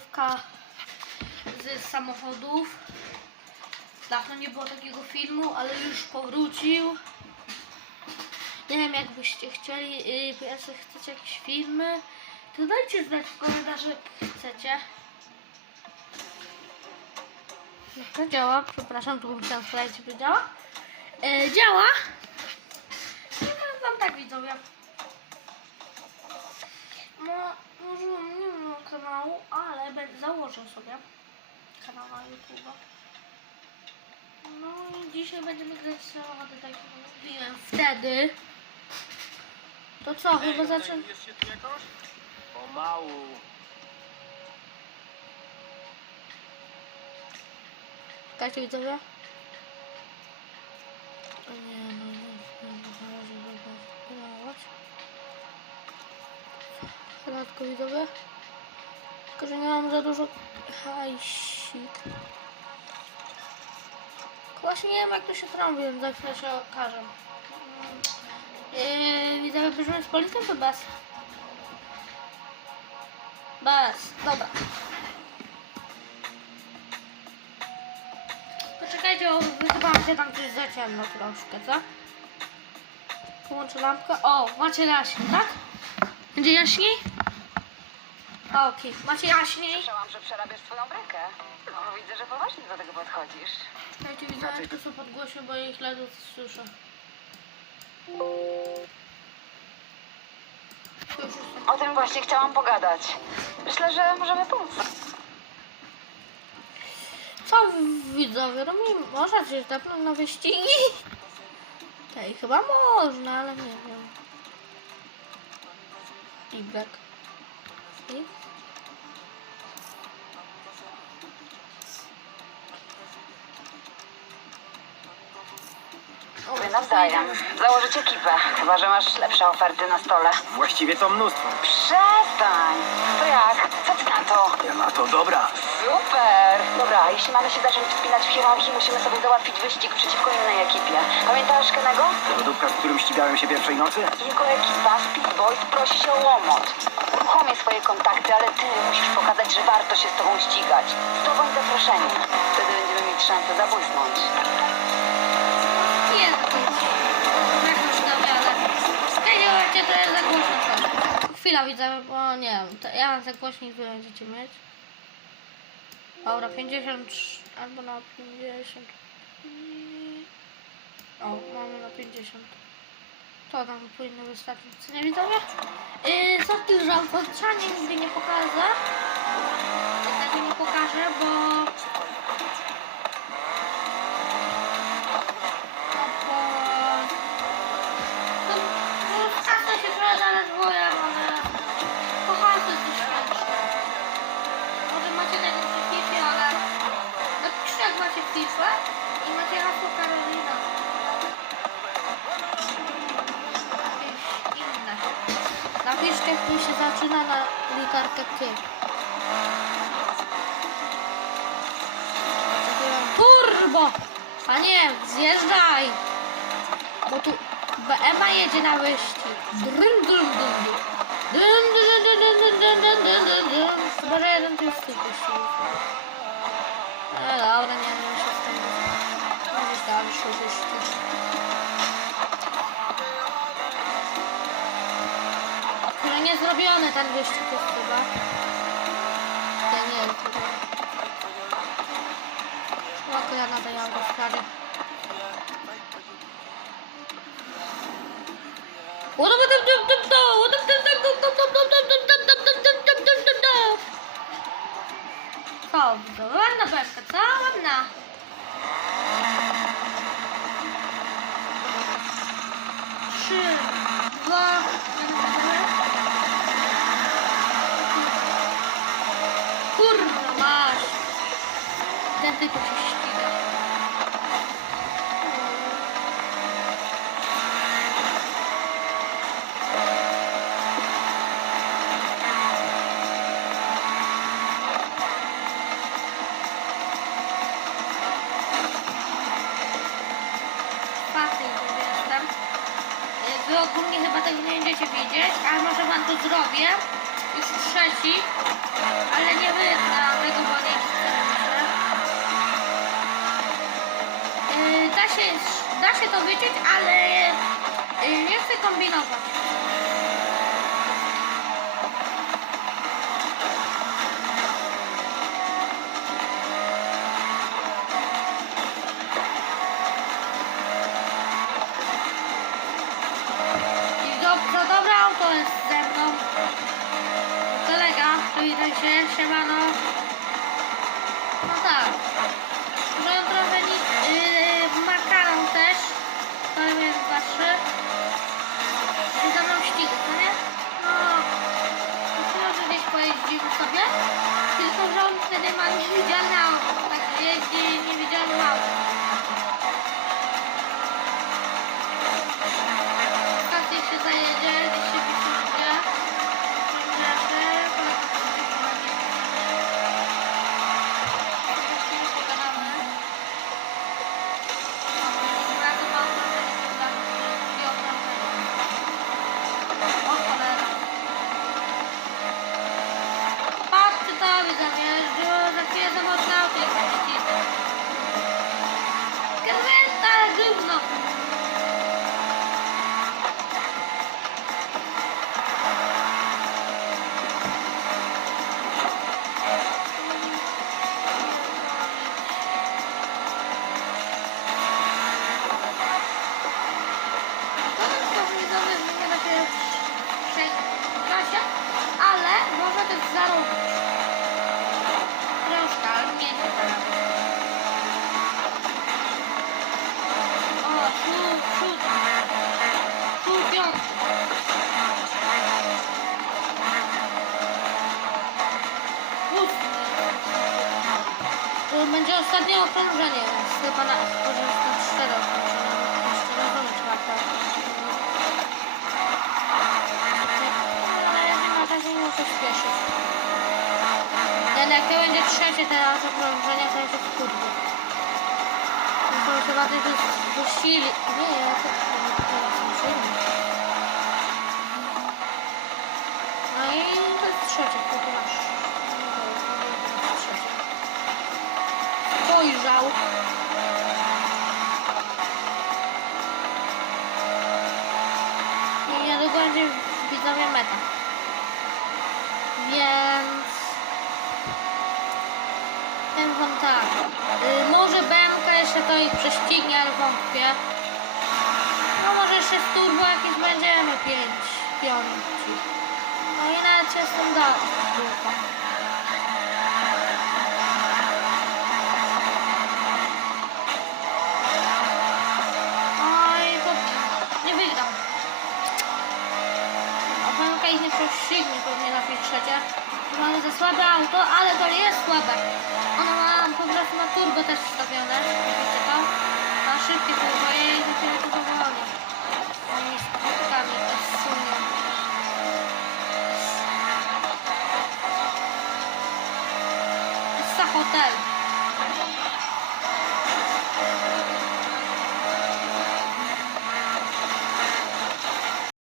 rozgrywka z samochodów. Dawno nie było takiego filmu, ale już powrócił. Nie wiem, jakbyście chcieli, yy, jeśli chcecie jakieś filmy, to dajcie znać w komentarzach, jak chcecie. No to działa, przepraszam, tu musiałam sprawdzić, czy działa. E, działa. I wam tak, widzowie. No, może nie mam kanału, ale będę założę sobie kanał na YouTube. No i dzisiaj będziemy grać samochody, tak jak mówiłem wtedy. To co, chyba zacznę... Znajdujesz się tu jakoś? Pomału. Czekajcie widzowie. Nie, Widzowie. Tylko, że nie mam za dużo hajsik. Właśnie nie wiem jak to się trąbi, więc za chwilę się okażę. Yy, widzowie, bierzemy z policją czy bez? Bez, dobra. Poczekajcie, chyba się tam coś za ciemno troszkę, co? Połączę lampkę. O, macie jaśniej, tak? Będzie jaśniej? O, Okej, macie jaśniej? Słyszałam, że przerabiasz swoją brekę. No, widzę, że poważnie do tego podchodzisz. Czekajcie, widzowie, tylko są podgłośnie, bo ich ledwo słyszę. To już jest O tym właśnie chciałam pogadać. Myślę, że możemy pomóc. Co widzowie, no mi można się tepnąć na wyścigi? Tej chyba można, ale nie wiem. Y. I? Nawzajem. Założyć ekipę, chyba że masz lepsze oferty na stole. Właściwie to mnóstwo. Przestań! To jak? Co ty na to? Ja na to dobra. Super! Dobra, jeśli mamy się zacząć wspinać w hierarchii, musimy sobie załatwić wyścig przeciwko innej ekipie. Pamiętasz Kenego? Zawodówka, z którym ścigałem się pierwszej nocy? Jego ekipa Speed Boys prosi się o łomot. Uruchomię swoje kontakty, ale ty musisz pokazać, że warto się z tobą ścigać. Zdobądź zaproszenie. Wtedy będziemy mieć szansę zabłysnąć. Nie, to jak już dowiadę. Skajdziałeś, to jest za głośno. Chwila widzę, bo nie wiem, to ja mam za głośnik, wy będziecie mieć. Dobra, 50 albo na 50. O, mamy na 50. To nam powinno wystarczyć, co nie widzowie? Yy, co ty żałkoczanie nigdy nie pokażę. Tego nie pokażę, bo... Jak to się zaczyna na literkę K. Turbo! Panie, zjeżdżaj! Bo tu BMA jedzie na wyścig. Drum, drum, drum, drum. Dum, dum, dum, dum, dum, dum, dum, dum, dum. Chyba, że jeden tych wyścigów. No dobra, nie wiem, się z tym. Możesz dalszy wyścig. Który nie zrobione tak wiesz, to chyba. Ja nie wiem, chyba. Szkoda, ja nadajałam go w karę. Dobrze, ładna beczka, co? Ładna. wtedy poczuć szpilkę. Wy ogólnie chyba tego nie będziecie widzieć, ale może wam to zrobię. Już trzeci, ale nie wyda tego, bo nie wytnę. to wyciąć, ale y, nie chcę kombinować. I do, to dobre auto jest ze mną. Kolega, przywitaj się, siemano. No tak. Będzie ostatnie okrążenie, więc chyba na, na cztery okrążenia. Jak to będzie trzecie teraz okrążenie, to jest kurde. No to chyba jest dosili. Nie, ja to. No i to jest trzecie, to masz. To jest trzecie. Spojrzał. I niedługo będzie widzowie meta. Więc... Powiem wam tak. Y, może BMK jeszcze to ich prześcignie, ale wątpię. No może jeszcze z turbo jakieś będziemy pięć, piąci. No i nawet jestem dalej. Słabe auto, ale to nie jest słabe. Ona ma po prostu na turbo też wstawione. Widzicie to? Ma szybkie turbo, ja jej dopiero to powoli. Oni z kubkami sumią. Essa hotel.